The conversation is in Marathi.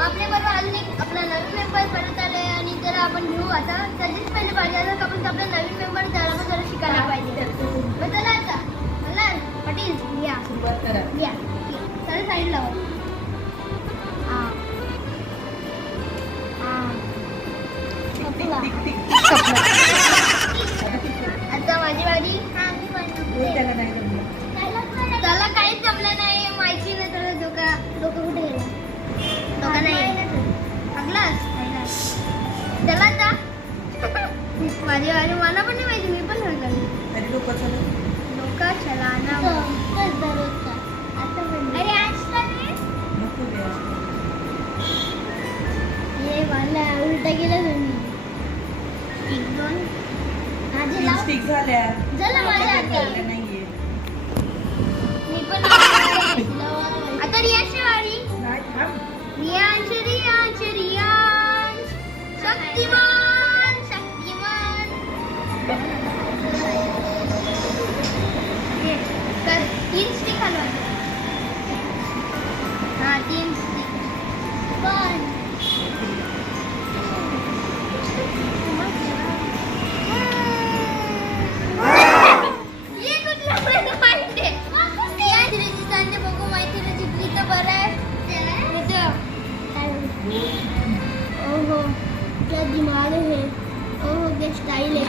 आपल्या बरोबर अजून एक आपला नवीन मेंबर परत आले आणि त्याला आपण घेऊ आता. सजेस्ट पहिले पाहिजे आता का आपण आपला नवीन मेंबर त्याला पण जरा शिकायला पाहिजे. मग चला आता मला पाटील या सुरुवात करा. या चला साईड लावा. आता माझी बारी. त्याला नाही जमलं. त्याला काहीच जमलं नाही माहिती नाही त्याला डोकं कुठे गेलं. डोकं नाही टाकलास त्याला आता माझी बारी. मला पण नाही माहिती मी पण हरलो. तरी डोकं चालू. डोकं चलाना आता अरे आज नको दे. ये मला उलटा गेलं तुम्ही. एक दोन माझे तीन लाव स्टिक झाल्या. झालं माझ्या झाल्या हातात. नाहीये. मी पण आता रियाची वारी. नाही थांब. रियांश रियांश रियांश शक्तिमान शक्तिमान. ये, कर 3 स्टिक हलवा. हा 3 स्टिक पण ये कुठला प्रश्न माहिती आहे. रियांश रेजिस्तानचे बघू माहिती आहे जिंकली तर बरं आहे. ओहो क्या दिमाग है. ओहो क्या स्टाइल है.